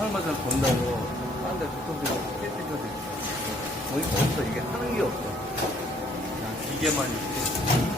설마잘 본다고 딴데 교통비가 깨끗하게 돼 있어. 거기가 없어. 이게 하는 게 없어. 그냥 기계만 있지.